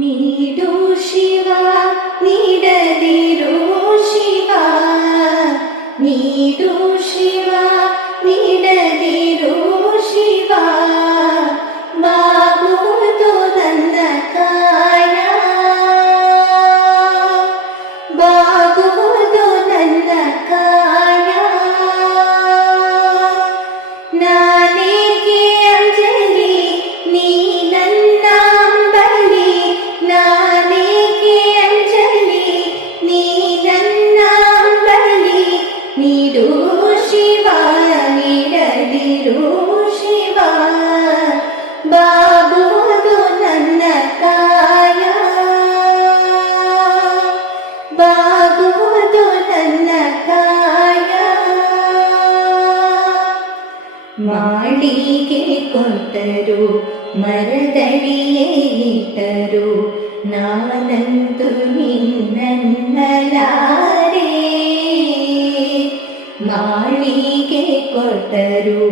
ನೀಡು ಶಿವ ನೀಡದಿರು ಶಿವ, ನೀಡು ಶಿವ ನೀಡದಿರು ಶಿವ, ಬಾಗುವುದು ನನ್ನ ಕಾಯ, ಬಾಗುವುದು ನನ್ನ ಕಾಯ. ನಾನೇಕೆ ಅಂಜಲಿ ನೀ ನನ್ನ ಅಂಬಲಿ, ನಾನೇಕೆ ಅಂಜಲಿ ನೀ ನನ್ನ ಅಂಬಲಿ, ನೀಡು ಶಿವ ನೀಡದಿರು ಶಿವ, ಬಾಗುವುದು ನನ್ನ ಕಾಯ, ಬಾಗುವುದು ನನ್ನ ಕಾಯ. ಮಾಳಿಗೆ ಕೊಟ್ಟರು ಮರದಡಿಯೇ ಇಟ್ಟರು, ನಾನಂತೂ ನಿನ್ನನ್ನಲಾರೆ. ಮಾಳಿಗೆ ಕೊಟ್ಟರು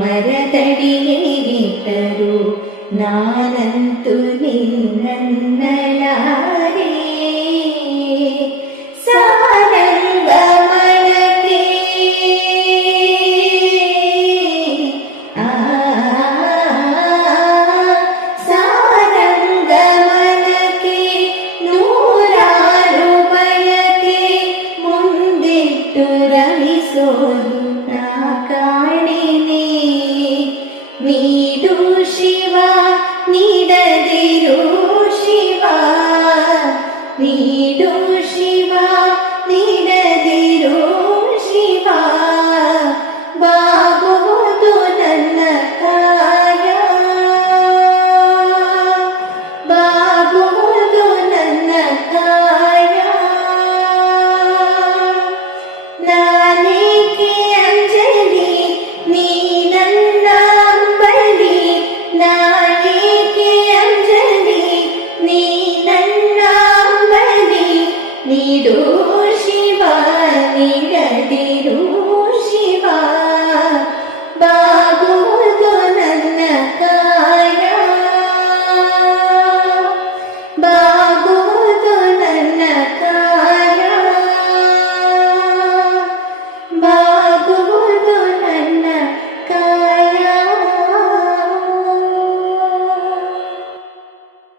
ಮರದಡಿಯೇ ಇಟ್ಟರು, ನಾನು